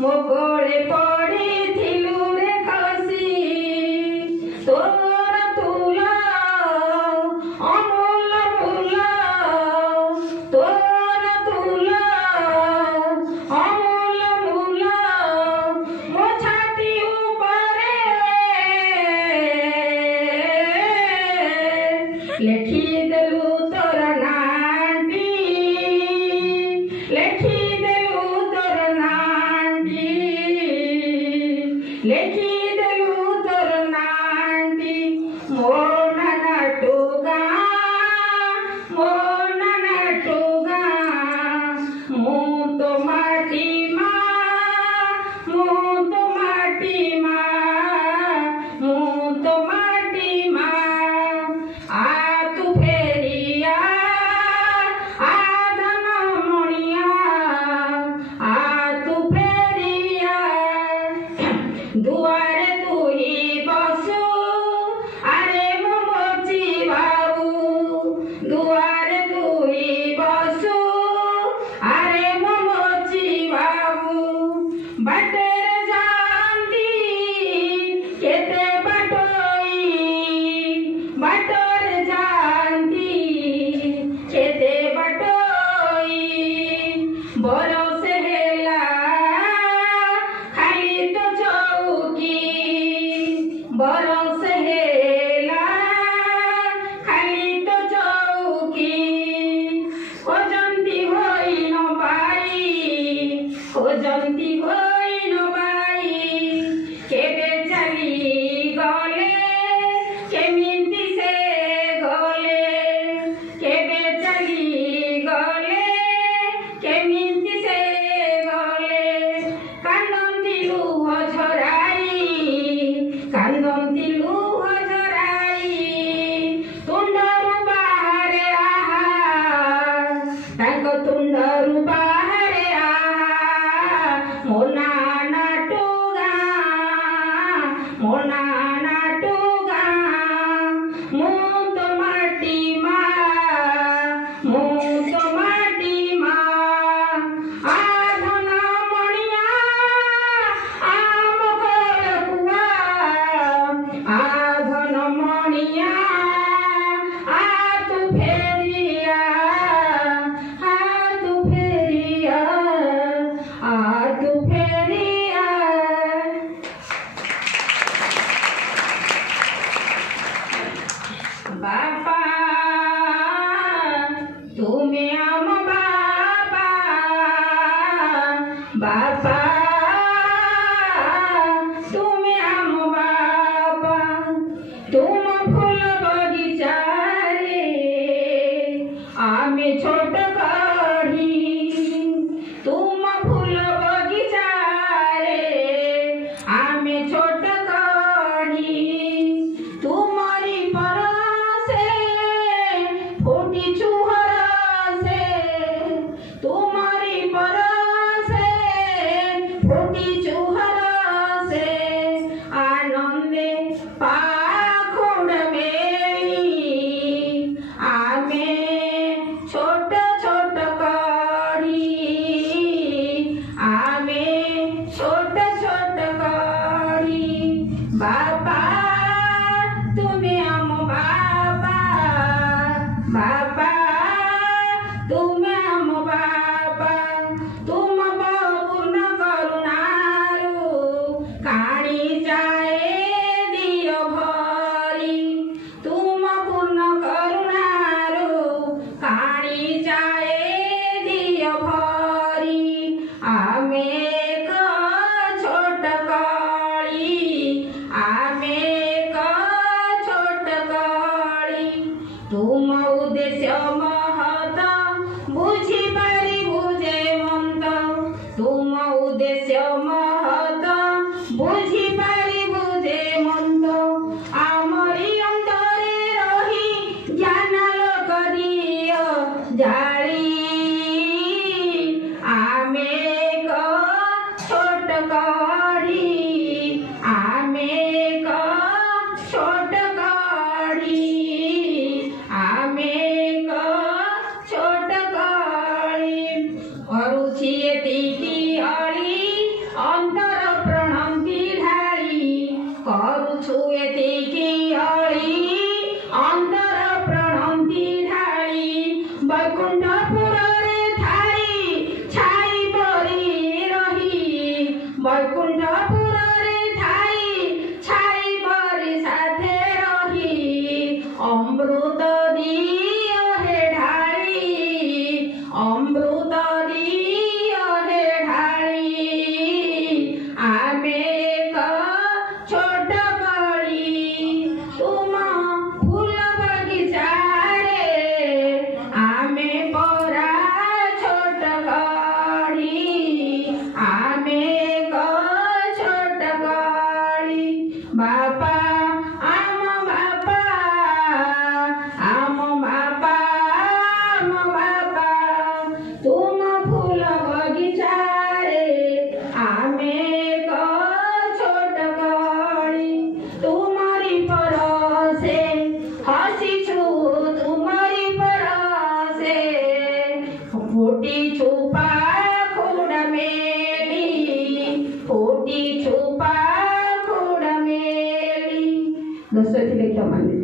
ମୋ କୋଳେ ପଡ଼ିଥିଲୁ ରେ ଖସି ତୋର ତୁଲ ଅମୂଲ ଫୁଲ ତୋର ତୁଲ ଅମୂଲ ଫୁଲ ମୋ ଛାତି ଉପରେ ଲେଖିଦେଲୁ ତୋର ନାଁଟି ଲେଖିଦେଲୁ ତୋର ନାଁଟି ଲେଖିଦେଲୁ ତୋର ନାଁଟି ମୋ ନାନା ଟୁଗା ମୋ ନାନା ଟୁଗା ମୁଁ ତ ମାଟି ମା ମୁଁ ତ ମାଟି ମା ମୁଁ ତ ମାଟି ମା ଆ ତୁ ଫେରିଆ ଆ ଧନ ମଣିଆ ଆ ତୁ ଫେରିଆ ଦୁଆରେ ତୁ ହି ବସୁ ଆରେ ମୋ ମୋଚି ବାବୁ ଦୁଆରେ ତୁ ହି ବସୁ ଆରେ ମୋ ମୋଚି ବାବୁ ବାଟରେ ଯାଆନ୍ତି କେତେ ବାଟୋଇ ବାଟରେ ଯାଆନ୍ତି କେତେ ବାଟୋଇ ବରଷେ ହେଲା ଖାଲି ତ ଚଉକି ବରଷେ ହେଲା ଖାଲି ତ ଚଉକି ଖୋଜନ୍ତି ହୋଇନ ପାଇ ଖୋଜନ୍ତି ହୋଇନ ପାଇ କେବେ ଚାଲିଗଲେ କେମିତି ସେ ଗଲେ କେବେ ଚାଲିଗଲେ କେମିତି ସେ ଗଲେ କାନ୍ଦନ୍ତି ଲୁହ ଝରାଇ କାନ୍ଦନ୍ତି ଲୁହ ଝରାଇ ତୁଣ୍ଡରୁ ବାହାରେ ଆହା ତାଙ୍କ ତୁଣ୍ଡରୁ ବାହାରେ ଆହା ମୋ ନାନା ଟୁଗା ମୋ ନାନା ଟୁଗା ମୁଁ ତ ମାଟି ମା ମୁଁ ତ ମାଟି ମା ଆ ଧନ ମଣିଆ ଆମ କୋଳ କୁଆ ଆ ଧନ ମଣିଆ ଆ ତୁ ଫେରିଆ ଆ ତୁ ଫେରିଆ ଆ ତୁ ଫେରିଆ ବାପା ତୁମେ ଆମ ବାପା ବାପା ତୁମେ ଆମ ବାପା ତୁମ ଫୁଲ ବଗିଚାରେ ଆମେ ଛୋଟ କଢ଼ି ତୁମ ଫୁଲ ବଗିଚାରେ ଆମେ ଛୋଟ କଢ଼ି ତୁମରି ପରସେ ଫୁଟିଛୁ ହରସେ ତୁମରି ପରସେ ଫୁଟିଛୁ ହରସେ ଆନନ୍ଦେ ପାଖୁଣ୍ଡ ମେଳି ଆମେ ଛୋଟ ଛୋଟ କଢ଼ି ଆମେ ଛୋଟ ଛୋଟ କଢ଼ି ବାପା ତୁମେ ଆମ ବାପା ବାପା ତୁମେ ଆମ ବାପା ତୁମ ପୂର୍ଣ୍ଣ କରୁଣାରୁ କାଣି ଯାଏ ଦିଅ ଭରି ତୁମ ପୂର୍ଣ୍ଣ କରୁଣାରୁ କାଣି ଯାଏ ଦିଅ ଭରି ଆମେ ଏକ ଛୋଟ କଳି ଆମେ ଏକ ଛୋଟ କଳି ତୁମ ଉଦ୍ଦେଶ୍ୟ ମହତ ବୁଝିପାରିବୁ ଯେ ମନ୍ତ ତୁମ ଉଦ୍ଦେଶ୍ୟ ମହତ ବୁଝିପାରିବୁ ଯେ ମନ୍ତ ଆମରି ଅନ୍ତରେ ରହି ଜ୍ଞାନ ଲୋକ ଦିଅ ଜାଳି ଆମେ ଏକ ଛୋଟ କଢ଼ି ଆମେ ଏକ ଛୋଟ କଢ଼ି ଆମେ ଏକ ଛୋଟ କଢ଼ି କରୁଛି ଏତିକି ଅଳି फूटी छुपा खुड़ मेली, फूटी छुपा खुड़ मेली। दोस्तों, लेख्या मान्य